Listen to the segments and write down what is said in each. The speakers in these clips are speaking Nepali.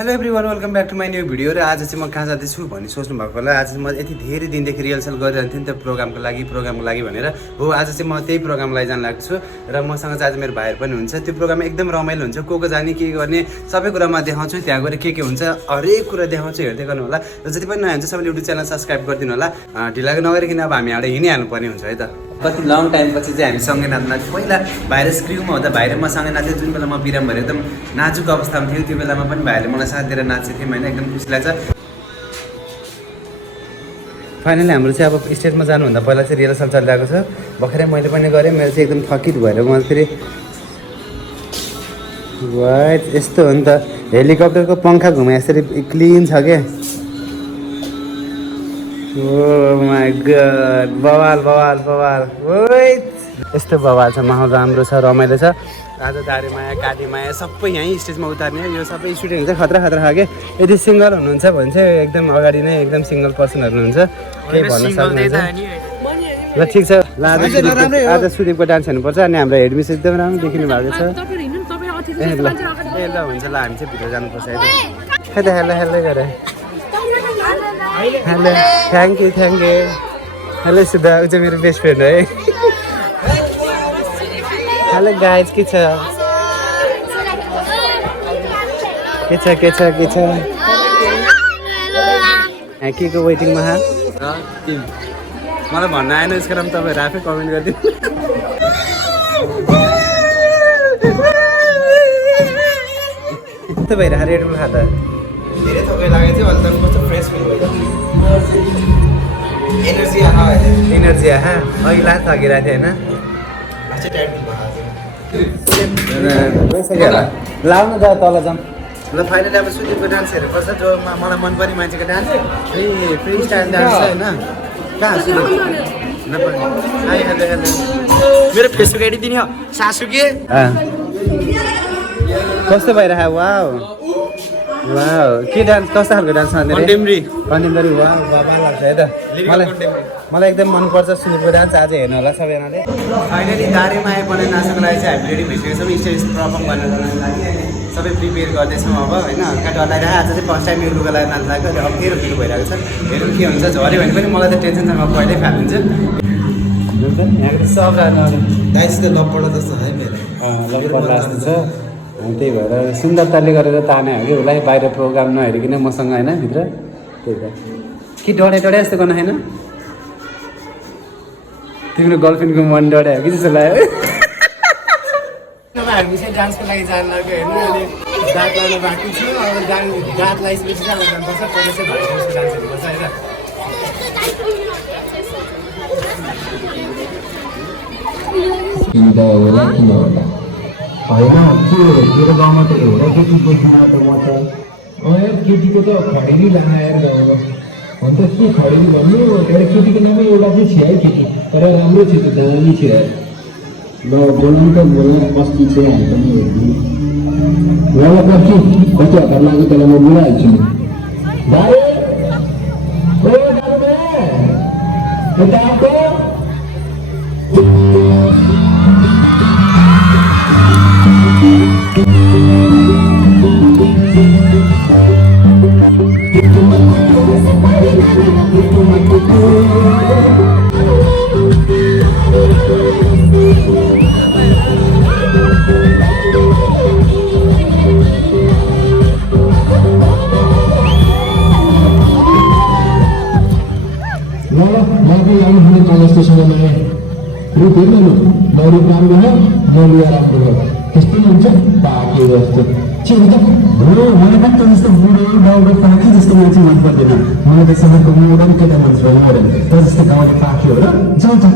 Hello everyone, welcome back to my new video. र आज चाहिँ म कहाँ जाँदैछु भन्ने सोच्नु भएको होला। आज चाहिँ म यति धेरै दिनदेखि रिहर्सल गरिरहन्थेँ नि त प्रोग्रामको लागि भनेर हो। आज चाहिँ म त्यही प्रोग्रामलाई जान लागेको छु र मसँग चाहिँ आज मेरो भाइहरू पनि हुन्छ। त्यो प्रोग्राम एकदम रमाइलो हुन्छ। को जाने के गर्ने सबै कुरा म देखाउँछु। त्यहाँ गएर के हुन्छ हरेक कुरा देखाउँछु, हेर्दै गर्नु होला। र जति पनि नयाँ हुन्छ सबैले युट्युब च्यानल सब्सक्राइब गरिदिनु होला। ढिला नगरिकन अब हामी यहाँ हिँडिहाल्नुपर्ने हुन्छ है त। कति लङ टाइमपछि चाहिँ हामी सँगै नाच्न लाग्यो। पहिला भाइरस क्रिउमा हुँदा भाइले म सँगै नाच्थेँ। जुन बेला म बिराम भएर एकदम नाजुक अवस्थामा थियो त्यो बेलामा पनि भाइले मलाई साथ दिएर नाचेको थियौँ होइन। एकदम खुसी लाग्छ। फाइनली हाम्रो चाहिँ अब स्टेजमा जानुभन्दा पहिला चाहिँ रिहर्सल चलिरहेको छ। भर्खरै मैले पनि गरेँ। मेरो चाहिँ एकदम थकित भएर म फेरि वाइट यस्तो हो नि त, हेलिकप्टरको पङ्खा घुमाए यसरी क्लिन छ क्या। ओ माई गड, बवाल बवाल बवाल वेट यस्तो बवाल छ। माहौल राम्रो छ, रमाइलो छ। आज दारीमाया कालीमाया सबै यहीँ स्टेजमा उतार्ने। यो सबै स्टुडेन्ट चाहिँ खतरा खाके यदि सिङ्गल हुनुहुन्छ भने चाहिँ एकदम अगाडि नै एकदम सिङ्गल पर्सनहरू हुनुहुन्छ, केही भन्न सक्नुहुन्छ। ल ठिक छ, ल आज सुदीपको डान्स हेर्नुपर्छ। अनि हाम्रो हेडमिस एकदम राम्रो देखिनु भएको छ। ए ल हुन्छ, ल हामी चाहिँ भित्र जानुपर्छ है त। हेलो हेलो गरे हेलो, थ्याङ्क यू हेलो सुधा, ऊ चाहिँ मेरो बेस्ट फ्रेन्ड है। हेलो गाइज, के छ के को वेटिङमा मलाई भन्न आएन। यसको कारण तपाईँहरू आफै कमेन्ट गरिदिनु। कस्तो भइरहेको रेड बुल खाँदा धेरै थकै लागेको थियो। अहिले त कस्तो फ्रेस फिल भइरहेको एनर्जी आहा। अघि लास्ट थकिरहेको थियो होइन। लाउनु त तल जाउँ। ल फाइनली अब सुदीपको डान्स हेर्नुपर्छ, जो मलाई मनपर्ने मान्छेको डान्स। फ्री स्टाइल डान्स छ होइन। कहाँ सुदीप मेरो फेसबुक आइडी दिने हो सासुके। कस्तो भइरहेको वाउ वाउ, के डान्स कस्तो खालको डान्स कन्टेम्परेरी वाउ बाबा लाग्छ है त। मलाई एकदम मनपर्छ सुदीपको डान्स। आज हेर्नु होला सबैजनाले। फाइनली दारीमाया पनि नाच्नको लागि चाहिँ हामी रेडी भइसकेको छौँ स्टेज पर्फर्म गर्नको लागि। सबै प्रिपेयर गर्दैछौँ अब होइन। हल्का डर लागिरहेको। आज चाहिँ फर्स्ट टाइम यो लुगा लगाएर नाच्नु लाग्यो। अलि अप्ठ्यारो फिल भइरहेको छ। हेरौँ के हुन्छ। झऱ्यो भने पनि मलाई त टेन्सन छ, म पहिल्यै फालिदिन्छु। यहाँको सब दाइसित लपड जस्तो है मेरो लपड जस्तो छ। त्यही भएर सुन्दरताले गरेर ताने हो कि उसलाई, बाहिर प्रोग्राम नहेरिकन मसँग होइन भित्र। त्यही भएर कि डढे जस्तो गर्नु होइन। तिम्रो गर्लफ्रेन्डको मन डढे हो कि जस्तो लाग्यो। हामी चाहिँ डान्सको लागि जानु लाग्यो होइन। अनि दाँत लानु बाँकी थियो। अब दाँत लगाइसकेपछि चाहिँ जानुपर्छ। पहिला चाहिँ भाइको डान्स हेर्नुपर्छ होइन। होला किन होला होइन। के मेरो गाउँमा त एउटा केटी देख्न त म त यार केटीको त खडेरी लान आएर गाउँमा अन्त के खडेरी भन्नु। एउटा केटीको नामै एउटा चाहिँ छ है केटी, तर राम्रो छ त्यो दामी छ। ल बोल्नु त बोल्न कस्तो छ हामी पनि हेर्नु। ल पछि कति हतार लाग्यो त्यसलाई म बोलाइहाल्छु नि। दारे ओ दारे रूप हेर्नु नरूप राम्रो भयो, नलुवा राम्रो भयो। त्यस्तो हुन्छ पाके जस्तो चिन्ता। मलाई पनि त जस्तो बुढो गाउँको पाके जस्तो मान्छे मन पर्दैन। मलाई त सबैको मोडर्न केटा मन पर्छ। मोडर्न त जस्तो गाउँले पाके हो र जाउँ त।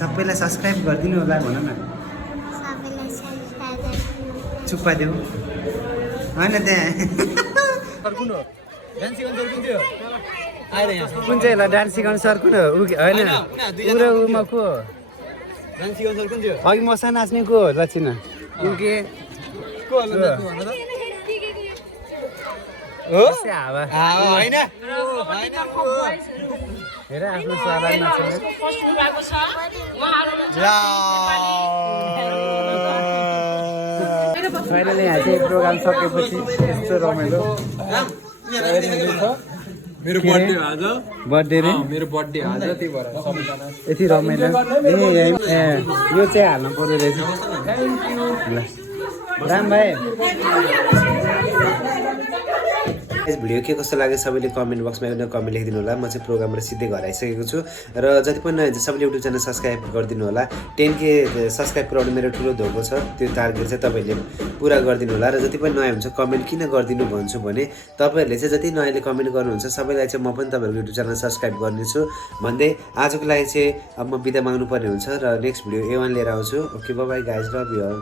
सबैलाई सब्सक्राइब गरिदिनु होला भन न चुप्पा देऊ होइन त्यहाँ कुन चाहिँ होला डान्स सिकाउनु सर कुन हो होइन ऊ र उमा को अघि मसँग नाच्ने को हो लक्षिना के हेर आफ्नो सवाल नाच्ने फाइनली यहाँ चाहिँ प्रोग्राम सकेपछि यस्तो रमाइलो मेरो बर्थडे आज बर्थडे रे मेरो बर्थडे आज त्यही भएर यति रमाइलो ए यो चाहिँ हाल्नु पर्दो रहेछ ल राम भाइ यस भिडियो के कस्तो लाग्यो सबैले कमेन्ट बक्समा एउटा कमेन्ट लेखिदिनु होला म चाहिँ प्रोग्रामबाट सिधै घर आइसकेको छु र जति पनि नयाँ सबैले युट्युब च्यानल सब्सक्राइब गरिदिनु होला 10K सब्सक्राइब गराउनु मेरो ठुलो धोको छ त्यो टार्गेट चाहिँ तपाईँले पुरा गरिदिनु होला र जति पनि नयाँ हुन्छ कमेन्ट किन गरिदिनु भन्छु भने तपाईँहरूले चाहिँ जति नयाँले कमेन्ट गर्नुहुन्छ सबैलाई चाहिँ म पनि तपाईँहरूको युट्युब च्यानल सब्सक्राइब गर्नेछु भन्दै आजको लागि चाहिँ अब म बिदा माग्नुपर्ने हुन्छ र नेक्स्ट भिडियो A1 लिएर आउँछु okay bye bye guys love you all